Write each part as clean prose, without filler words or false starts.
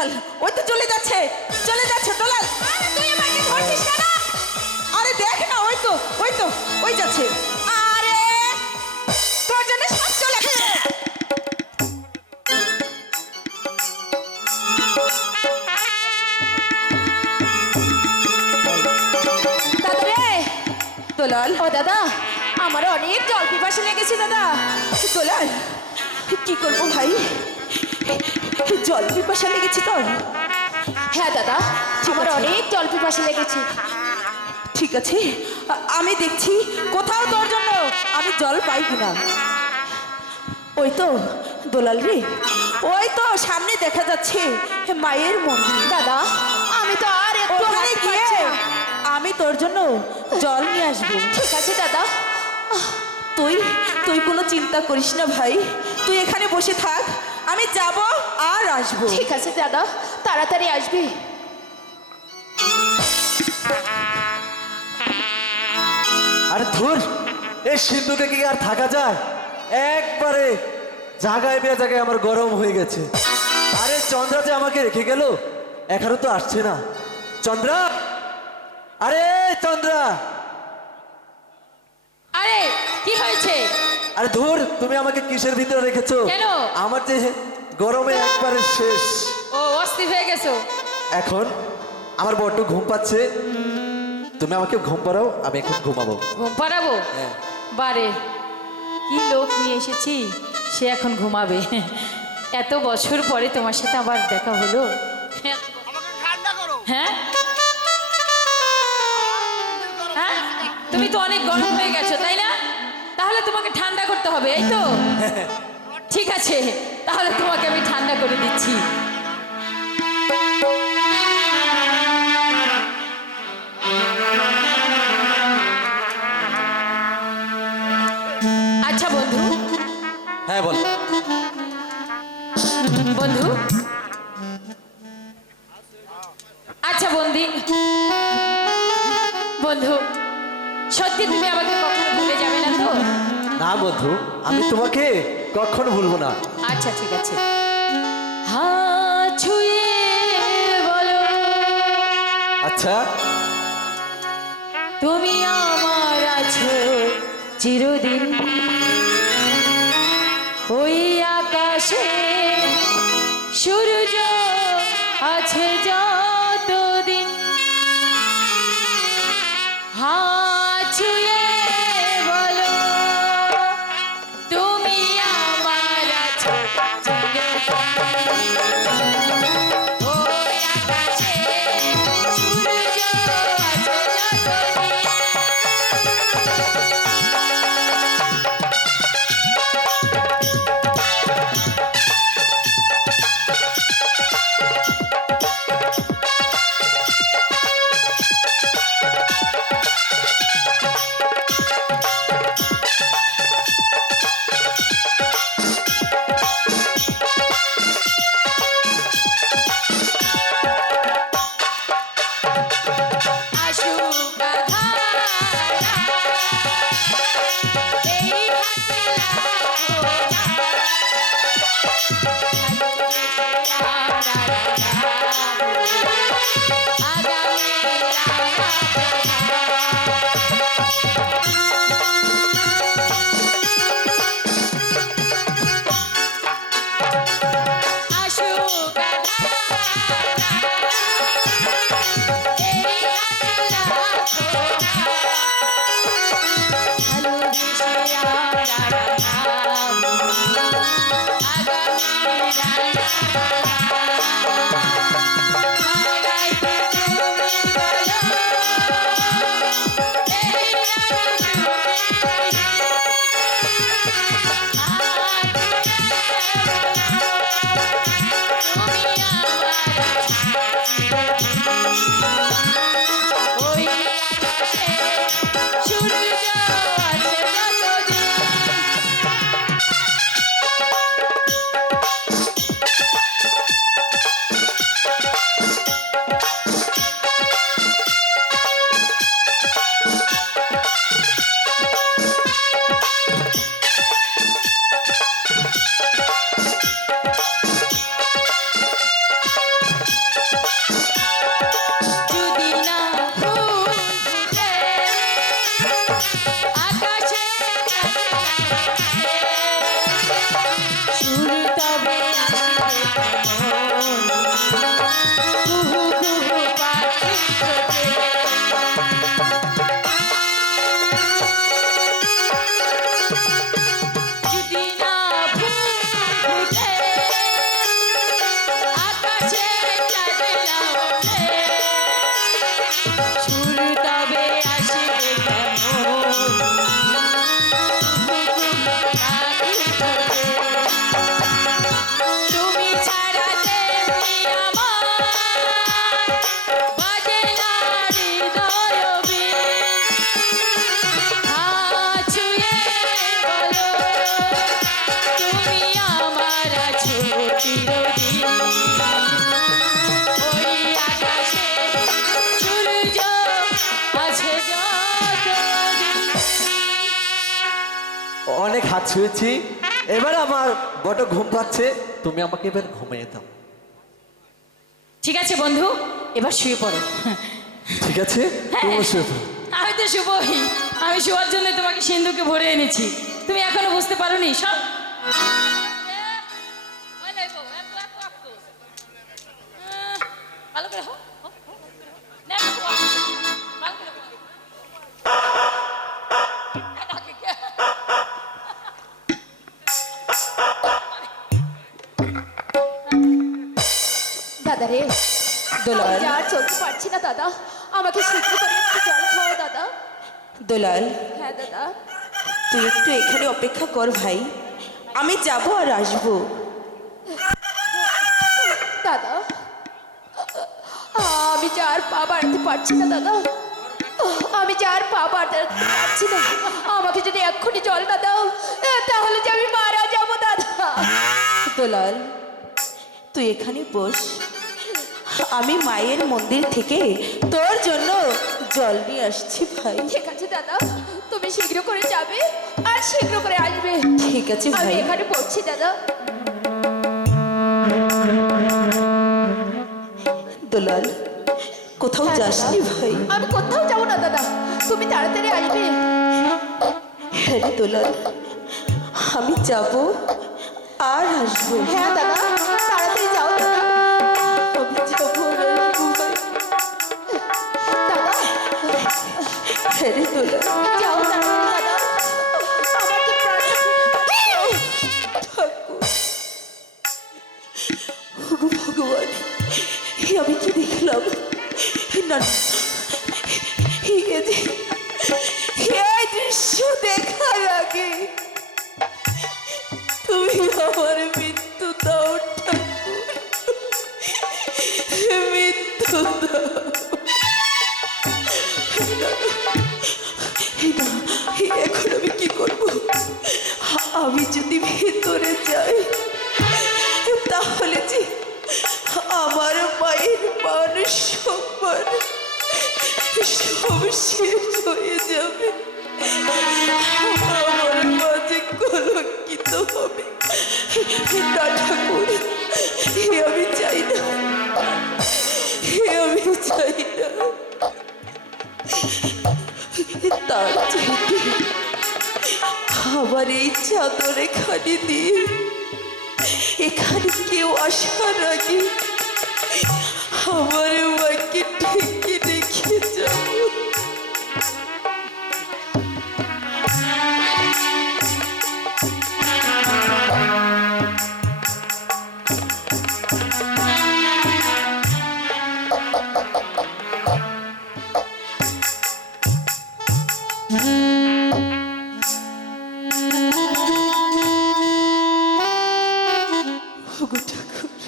দুলাল ওই তো চলে যাচ্ছে দুলাল। তুই আমাকে ধরছিস কেন? আরে দেখ না, ওই তো ওই যাচ্ছে। আরে তোর জন্য সব চলে গেছে। দাদা রে, দুলাল। ও দাদা, আমার অনেক জল পিপাসা লেগেছে দাদা। দুলাল কি করবো ভাই, জল পিপাসা লেগেছে তোর? হ্যাঁ দাদা, আমার অনেক জল পিপাসা লেগেছে। ঠিক আছে, আমি দেখছি কোথাও তোর জন্য আমি জল পাই কিনা। ওই তো দোলাল রে, ওই তো সামনে দেখা যাচ্ছে মায়ের মন্দির। দাদা আমি তো আর একটু হাঁটতে পারছি না, আমি তোর জন্য জল নিয়ে আসবো। ঠিক আছে দাদা, তুই কোনো চিন্তা করিস না ভাই, তুই এখানে বসে থাক, আমি যাব আর আসবো। ঠিক আছে দাদা, তাড়াতাড়ি আসবি। আরে ধুর, এই সিন্ধুকে কি আর থাকা যায়? একবারে জায়গায় জায়গায় আমার গরম হয়ে গেছে। আরে চন্দ্রা যে আমাকে রেখে গেল, এখনো তো আসছে না। চন্দ্রা, আরে চন্দ্রা। আরে কি হয়েছে? আরে ধুর, তুমি আমাকে কিসের ভিতরে রেখেছো? কেন? আমার যে গরমে একবারে শেষ। ও অস্থির হয়ে গেছো? এখন আমার বড্ড ঘুম পাচ্ছে, তুমি আমাকে ঘুম পাড়াও, আমি এখন ঘুমাবো। ঘুম পাড়াবো? হ্যাঁ। বারে, কি লোক নিয়ে এসেছি, সে এখন ঘুমাবে। এত বছর পরে তোমার সাথে আবার দেখা হলো। হ্যাঁ হ্যাঁ, তুমি তো অনেক গরম হয়ে গেছো তাই না? তাহলে তোমাকে ঠান্ডা করতে হবে, এই তো? ঠিক আছে, তাহলে তোমাকে আমি ঠান্ডা করে দিচ্ছি। আচ্ছা বন্ধু। হ্যাঁ বল। বন্ধু, আচ্ছা বন্ধু, সত্যি তুমি আমাকে কখনো ভুলে যাবে না তো? না বন্ধু, আমি তোমাকে কখনো ভুলবো না। আচ্ছা ঠিক আছে। হাত ছুঁয়ে বলো আচ্ছা, তুমি আমার আছো চিরদিন, ওই আকাশে সূর্য আছে যতদিন। হাত ছুঁয়ে বলো তুমি আমার আছো চিরদিন, ওই আকাশে সূর্য আছে যতদিন। অনেক হাত ছুঁয়েছি, এবার আমার বড় ঘুম পাচ্ছে, তুমি আমাকে এবার ঘুমিয়ে দাও। ঠিক আছে বন্ধু, এবার শুয়ে পড়ো। ঠিক আছে, তুমি শুয়ে পড়ো। আমি তো শুভই, আমি শোয়ার জন্য তোমাকে সিন্ধুকে ভরে এনেছি, তুমি এখনো বুঝতে পারোনি সব। ভালো করে হো, হো, হো, না, হো, ভালো করে হো। দাদা রে, দোলাল। আমি আর চলতে পারছি না দাদা, আমাকে শীঘ্র করে একটু জল খাও দাদা। দোলাল, হ্যাঁ দাদা। তুই একটু এখানে অপেক্ষা কর ভাই, আমি যাব আর আসবো। দাদা, আমি যে আর পা বাড়াতে পারছি না দাদা, আমি যে আর পা বাড়াতে পারছি না, আমাকে যদি এক্ষুনি জল না দাও তাহলে যে আমি মারা যাবো দাদা। দোলাল, তুই এখানে বস, আমি মায়ের মন্দির থেকে তোর জন্য জল নিয়ে আসছি ভাই। ঠিক আছে দাদা, তুমি শীঘ্র করে যাবে আর শীঘ্র করে আসবে। ঠিক আছে আমি ভাই। এখানে পড়ছি দাদা। দোলাল, কোথাও হ্যাঁ, যাসনি দাদা। ভাই? আমি কোথাও যাবো না দাদা, তুমি তাড়াতাড়ি আসবে। হ্যাঁ রে দোলাল, আমি যাব আর আসবো। হ্যাঁ দাদা, তাড়াতাড়ি যাও দাদা। আমি যাবো আর আসবো ভাই। দাদা, হ্যাঁ রে দোলাল, যাও তাড়াতাড়ি দাদা, আমার যে প্রাণটা ঠাকুর, ওগো ভগবান, আমি কি দেখলাম? না না, এই দৃশ্য দেখার আগে তুমি আমার মৃত্যু দাও ঠাকুর, মৃত্যু দাও। না, এখন আমি কি করব? আমি যদি ভেতরে যাই তাহলে যে আমার মায়ের মান সম্মান সব শেষ হয়ে যাবে, আমার মাঝে কলঙ্কিত হবে। না ঠাকুর, আমি চাই না, আমি চাই না। তার চাইতে আমার এই চাদরে খানি দিয়ে এখানে কেউ আসার আগে আমার মাকে ঢেকে রেখে যাবো। ওগো ঠাকুর,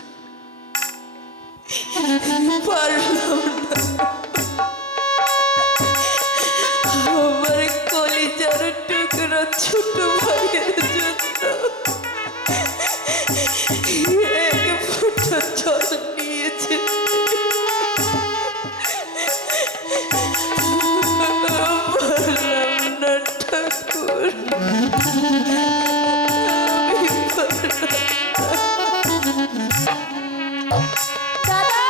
পারলাম না, আমার কলিজার টুকরা ছোট ভাইয়ের জন্য এক ফোঁটা জল নিয়েছে। পারলাম না ঠাকুর, দাদা,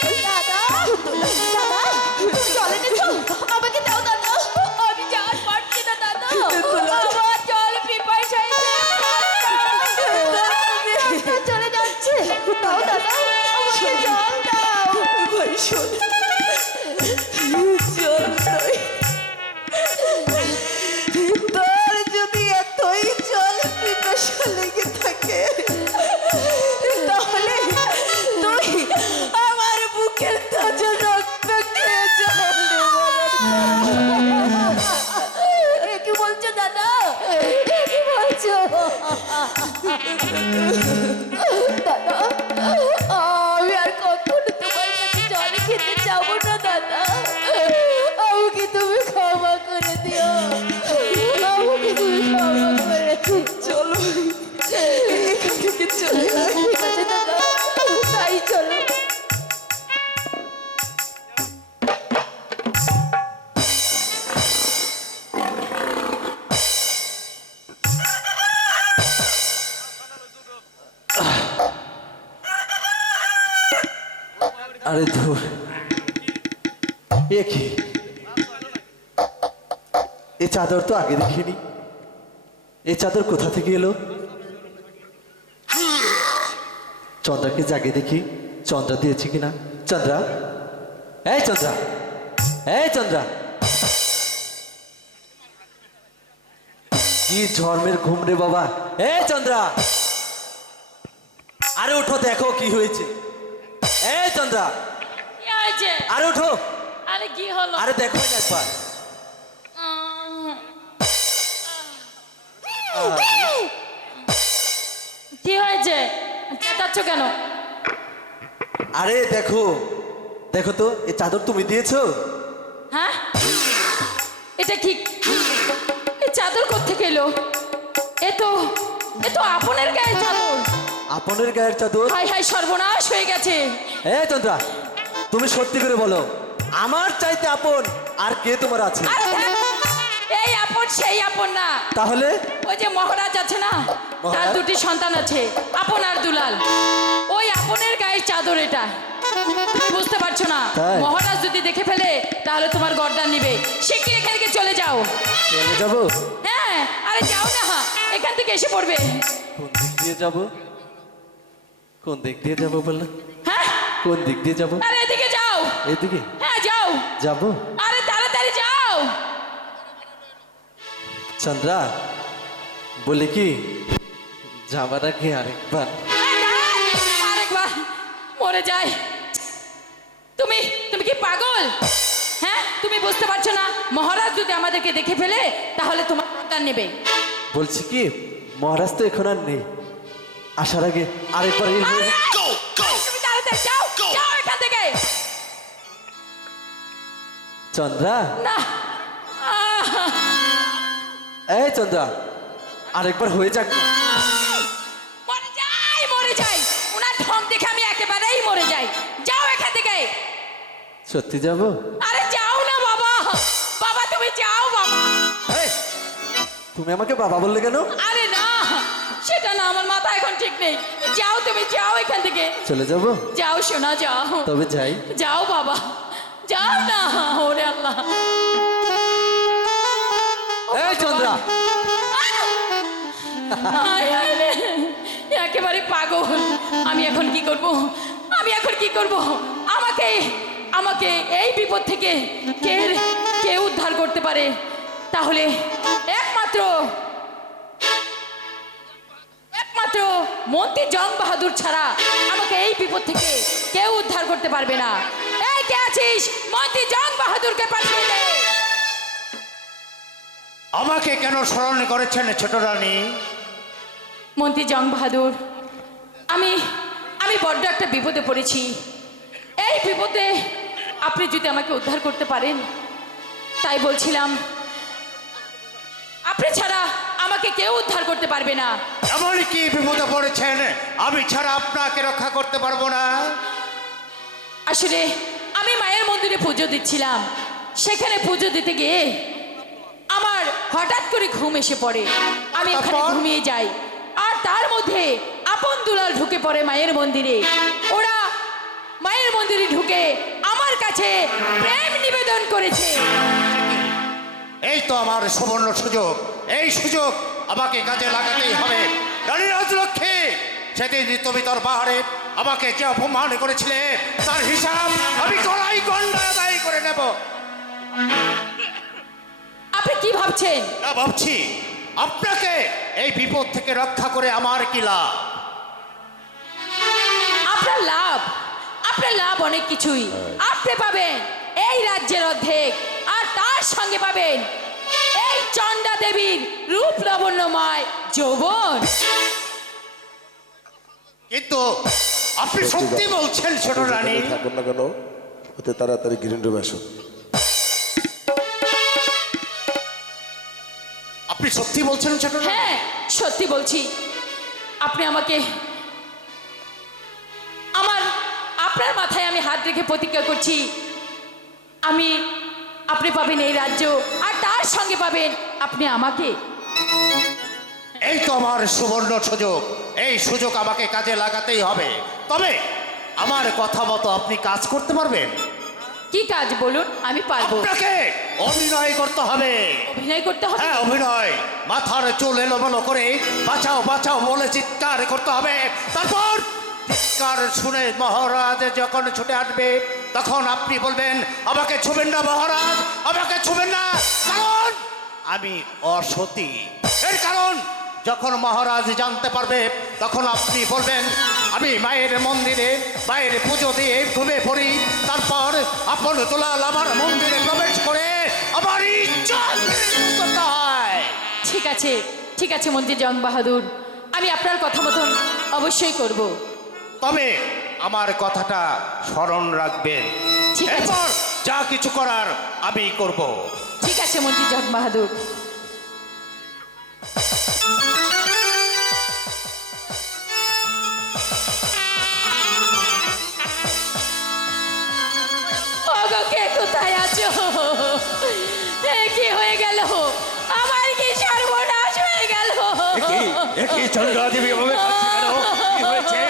দাদা, দাদা, জল এনেছো? আমাকে দাও দাদা, আমি যে আর পারছি না দাদা, আমার জল পিপাসায় চলে যাচ্ছে। দাও দাদা, আমাকে জল দাও। ভাই শোন, জল নয়, তার যদি এতই জল পিপাসা লেগে থাকে তাহলে তুই আমার বুকের তাজা রক্ত খেয়ে জল এ কি বলছো দাদা? এ কি বলছো? দাদা, আমি আর কখনো তোমার কাছে জল খেতে যাবো না দাদা, আমাকে তুমি ক্ষমা করে দিও, আমাকে তুমি ক্ষমা করে দিও। চলো আরে ধুর, এ কি? এই চাদর তো আগে দেখিনি। এই চাদর কোথা থেকে এলো? চন্দ্রাকে জাগে দেখি, চন্দ্রা দিয়েছে কিনা। চন্দ্রা, এই চন্দ্রা, এই চন্দ্রা, কি ঝর্মের ঘুম রে বাবা। এই চন্দ্রা, আরে ওঠো, দেখো কি হয়েছে। এই চন্দ্রা, কি হয়েছে? আরে ওঠো, আরে কি হলো? আরে দেখো না একবার। কি হয়েছে? চেঁচাচ্ছ কেন? আরে দেখো, দেখো তো, এই চাদর তুমি দিয়েছো? হ্যাঁ, এটা কি? এই চাদর কোত্থেকে এলো? এ তো আপনের গায়ে চাদর। আপনের গায়ের চাদর? হাই হাই, সর্বনাশ হয়ে গেছে। এই চন্দ্রা, তুমি সত্যি করে বলো, আমার চাইতে আপন আর কে তোমার আছে? আরে ধ্যাৎ, এই আপন সেই আপন না। তাহলে? ওই যে মহারাজ আছে না, তার মহারাজ? 2টি সন্তান আছে, আপন আর দুলাল। ওই আপনের গায়ের চাদর এটা। তুমি বুঝতে পারছো না? তাই? মহারাজ যদি দেখে ফেলে তাহলে তোমার গর্দান নিবে। শিগগির এখান থেকে চলে যাও। চলে যাবো? হ্যাঁ, আরে যাও না, এখান থেকে এসে পড়বে। কোন দিক দিয়ে যাবো? কোন দিক দিয়ে যাবো বললে? হ্যাঁ, কোন দিক দিয়ে যাবো? আরে এদিকে যাও। এদিকে হ্যাঁ যাও, যাবো? আরে তাড়াতাড়ি যাও। চন্দ্রা, বলি কি, যাবার আগে আরেকবার। আরেকবার মরে যায়। তুমি কি পাগল? হ্যাঁ, তুমি বুঝতে পারছো না? মহারাজ যদি আমাদেরকে দেখে ফেলে তাহলে তোমার গর্দান নেবে। বলছি কি, মহারাজ তো এখন আর নেই, আসার আগে আরেকবার আরে, তুমি তাড়াতাড়ি যাও, যাও এখান থেকে। চন্দ্রা, না, এই চন্দ্রা, আরেকবার হয়ে যাক না। মরে যাই। ওনার ঢং দেখে আমি একেবারেই মরে যাই। যাও এখান থেকে। সত্যি যাবো? আরে যাও না বাবা, বাবা তুমি যাও বাবা। এই, তুমি আমাকে বাবা বললে কেন? আরে না, সেটা না, আমার মাথা এখন ঠিক নেই। যাও, তুমি যাও এখান থেকে। চলে যাবো? যাও সোনা, যাও। তবে যাই। যাও বাবা, যাও না। ওরে আল্লাহ। এই চন্দ্রা, হায় হায় রে, একেবারে পাগল। আমি এখন কি করব? আমি এখন কি করব? আমাকে আমাকে এই বিপদ থেকে কে উদ্ধার করতে পারে? তাহলে একমাত্র মন্ত্রী জং বাহাদুর ছাড়া আমাকে এই বিপদ থেকে কেউ উদ্ধার করতে পারবে না। এই কে আছিস? মন্ত্রী জং বাহাদুরকে পাঠিয়ে দে। আমাকে কেন স্মরণ করেছেন ছোট রানী? মন্ত্রী জং বাহাদুর, আমি বড্ড একটা বিপদে পড়েছি। এই বিপদে আপনি যদি আমাকে উদ্ধার করতে পারেন, তাই বলছিলাম। আপনি ছাড়া আমাকে কেউ উদ্ধার করতে পারবে না। এমন কি বিপদে পড়েছেন আমি ছাড়া আপনাকে রক্ষা করতে পারবো না? আসলে আমি মায়ের মন্দিরে পুজো দিচ্ছিলাম। সেখানে পুজো দিতে গিয়ে আমার হঠাৎ করে ঘুম এসে পড়ে। আমি এখানে তারপর? ঘুমিয়ে যাই। আর তার মধ্যে আপন দুলাল ঢুকে পড়ে মায়ের মন্দিরে। ওরা মায়ের মন্দিরে ঢুকে আমার কাছে প্রেম নিবেদন করেছে। এই তো আমার সুবর্ণ সুযোগ, এই সুযোগ আমাকে কাজে লাগাতেই হবে। রানী রাজলক্ষ্মী, সেদিন তুমি তোর বাহারে আমাকে যে অপমান করেছিলে তার হিসাব আমি গলায় গন্ডা আদায় করে নেব। আপনি কি ভাবছেন? না, ভাবছি আপনাকে এই বিপদ থেকে রক্ষা করে আমার কি লাভ? আপনার লাভ অনেক কিছুই। আপনি পাবেন এই রাজ্যের অর্ধেক, আর তার সঙ্গে পাবেন এই চণ্ডা দেবীর রূপ লাবণ্যময় যৌবন। কিন্তু আপনি সত্যি বলছেন ছোট রানী? থাকুন না কেন, হতে তাড়াতাড়ি গ্রিন রুমে আসুন। আপনি সত্যি বলছেন ছোট রানী? হ্যাঁ, সত্যি বলছি। আপনি আমাকে আপনার মাথায় আমি হাত রেখে প্রতিজ্ঞা করছি, আপনি পাবেন এই রাজ্য, আর তার সঙ্গে পাবেন আপনি আমাকে। এই তো আমার সুবর্ণ সুযোগ, এই সুযোগ আমাকে কাজে লাগাতেই হবে। তবে আমার কথা মতো আপনি কাজ করতে পারবেন? কি কাজ বলুন, আমি পারবো। আপনাকে অভিনয় করতে হবে। অভিনয় করতে হবে? হ্যাঁ, অভিনয়। মাথার চুল এলোমেলো করে বাঁচাও বাঁচাও বলে চিৎকার করতে হবে। তারপর চিৎকার শুনে মহারাজ যখন ছুটে আসবে তখন আপনি বলবেন, আমাকে ছুবেন না মহারাজ, আমাকে ছুবেন না, কারণ আমি অসতী। এর কারণ যখন মহারাজ জানতে পারবে তখন আপনি বলবেন, আমি মায়ের মন্দিরে মায়ের পুজো দিয়ে ঘুমিয়ে পড়ি, তারপর আপন দুলাল আমার মন্দিরে প্রবেশ করে আমার ইজ্জত করতে হয়। ঠিক আছে, ঠিক আছে মন্ত্রী জং বাহাদুর, আমি আপনার কথা মতন অবশ্যই করব। তবে আমার কথাটা স্মরণ রাখবেন, ঠিক আছে। এরপর যা কিছু করার আমি করব। ঠিক আছে মন্ত্রী জং বাহাদুর। ওগো, কে কোথায় আছো? এ কি হয়ে গেল? আমার কি সর্বনাশ হয়ে গেল? একই চন্দ্রা দেবী এভাবে কাঁদছে কেন? কি হয়েছে?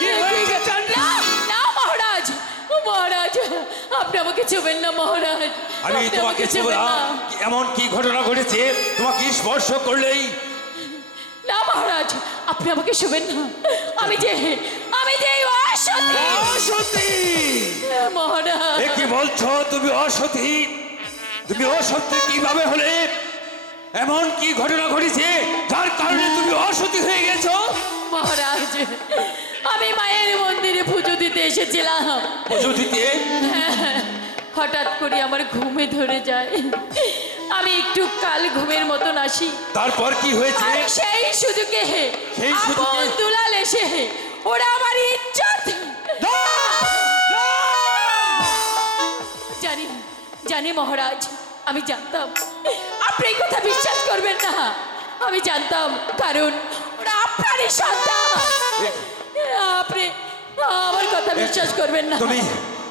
কি হয়েছে চন্দ্রা? না, না মহারাজ, মহারাজ, আপনি আমাকে ছুবেন না মহারাজ। আমি আপনি তোমাকে আমাকে ছোঁব ছুঁবেন না। এমন কি ঘটনা ঘটেছে তোমাকে স্পর্শ করলেই? না মহারাজ, আপনি আমাকে ছুবেন না। আমি যে অসতী। অসতী? মহারাজ, এ কি বলছো? তুমি অসতী? তুমি অসতী কিভাবে হলে? এমন কি ঘটনা ঘটেছে যার কারণে তুমি অসতী হয়ে গেছো? মহারাজ, আমি মায়ের মন্দিরে পুজো দিতে এসেছিলাম। পুজো দিতে? হঠাৎ করে আমার ঘুমে ধরে যায়। আমি একটু কাল ঘুমের মতন আসি, তারপর কি হয়েছে? আর সেই সুযোগে সেই সুযোগে? আপন দুলাল এসে ওরা আমার ইজ্জত। জানি, জানি মহারাজ, আমি জানতাম আপনি এই কথা বিশ্বাস করবেন না। আমি জানতাম, কারণ ওরা আপনারই সন্তান। আপনি আমার কথা বিশ্বাস করবেন না।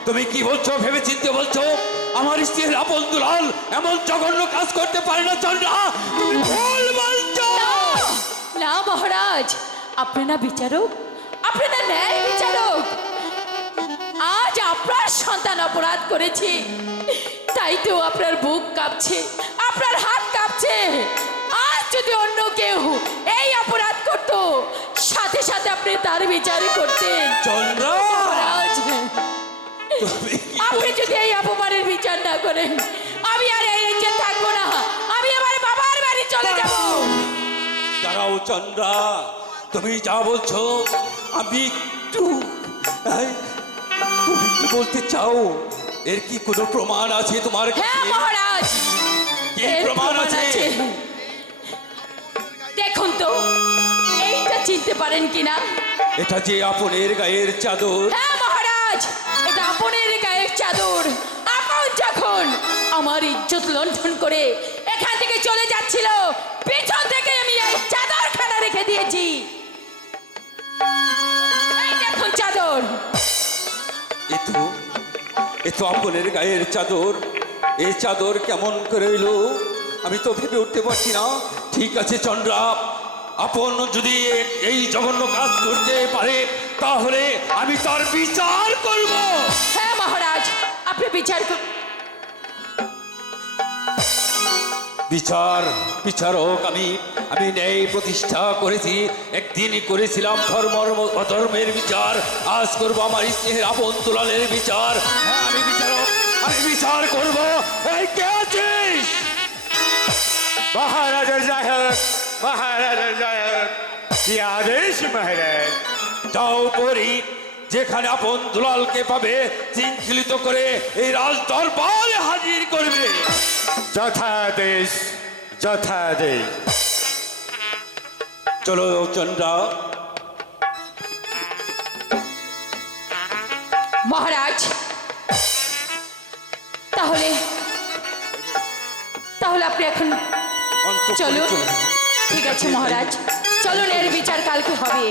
তুমি কি বলছো? ভেবে চিন্তে বলছো? আমার স্ত্রীর আপন দুলাল এমন জঘন্য কাজ করতে পারে না চন্দ্রা। তুমি ভুল বলছো। না মহারাজ, আপনি না বিচারক, আপনি না ন্যায় বিচারক। আজ আপনার সন্তান অপরাধ করেছে, তাই তো আপনার বুক কাঁপছে, আপনার হাত কাঁপছে। আজ যদি অন্য কেউ এই অপরাধ করত, সাথে সাথে আপনি তার বিচার করতেন। চন্দ্রা, মহারাজ, তুমি কি আপনি বলছো? যদি এই অপমানের বিচার না করেন, আমি আর এই রাজ্যে থাকবো না। আমি আমার বাবার বাড়ি চলে যাব। দাঁড়াও চন্দ্রা, তুমি যা বলছো আমি একটু তুমি কি বলতে চাও? এর কি কোনো প্রমাণ আছে তোমার হ্যাঁ কাছে? মহারাজ, কি এর প্রমাণ আছে? দেখুন তো, এইটা চিনতে পারেন কিনা? এটা যে আপনের গায়ের চাদর। হ্যাঁ মহারাজ, এটা আপনের গায়ের চাদর। আপন যখন আমার ইজ্জত লণ্ঠন করে এখান থেকে চলে যাচ্ছিল, পেছন থেকে আমি এই চাদরখানা রেখে দিয়েছি। এই দেখুন চাদর। এ তো আপনের গায়ের চাদর। এই চাদর কেমন করে এলো আমি তো ভেবে উঠতে পারছি না। ঠিক আছে চন্দ্রা, আপন যদি এই জঘন্য কাজ করতে পারে তাহলে আমি তার বিচার করব। হ্যাঁ মহারাজ, আপনি বিচার করুন। বিচারক আমি ন্যায় প্রতিষ্ঠা করেছি। একদিনই করেছিলাম ধর্মের বিচার, আজ করব আমার স্নেহের আপন দুলালের বিচার। হ্যাঁ, আমি বিচারক, আমি বিচার করব। এই কে আছিস? মহারাজের জায়ক, মহারাজের জায়ক, কি আদেশ মহারাজ? যাও পরি, যেখানে আপন দুলালকে পাবে শৃঙ্খলিত করে এই রাজ দরবারে হাজির করবে। যথাদেশ, যথাদেশ। চলো চন্দ্রা। মহারাজ, তাহলে আপনি এখন অন্তঃপুরে চলুন। চলুন। ঠিক আছে মহারাজ, চলুন, এর বিচার কালকে হবে।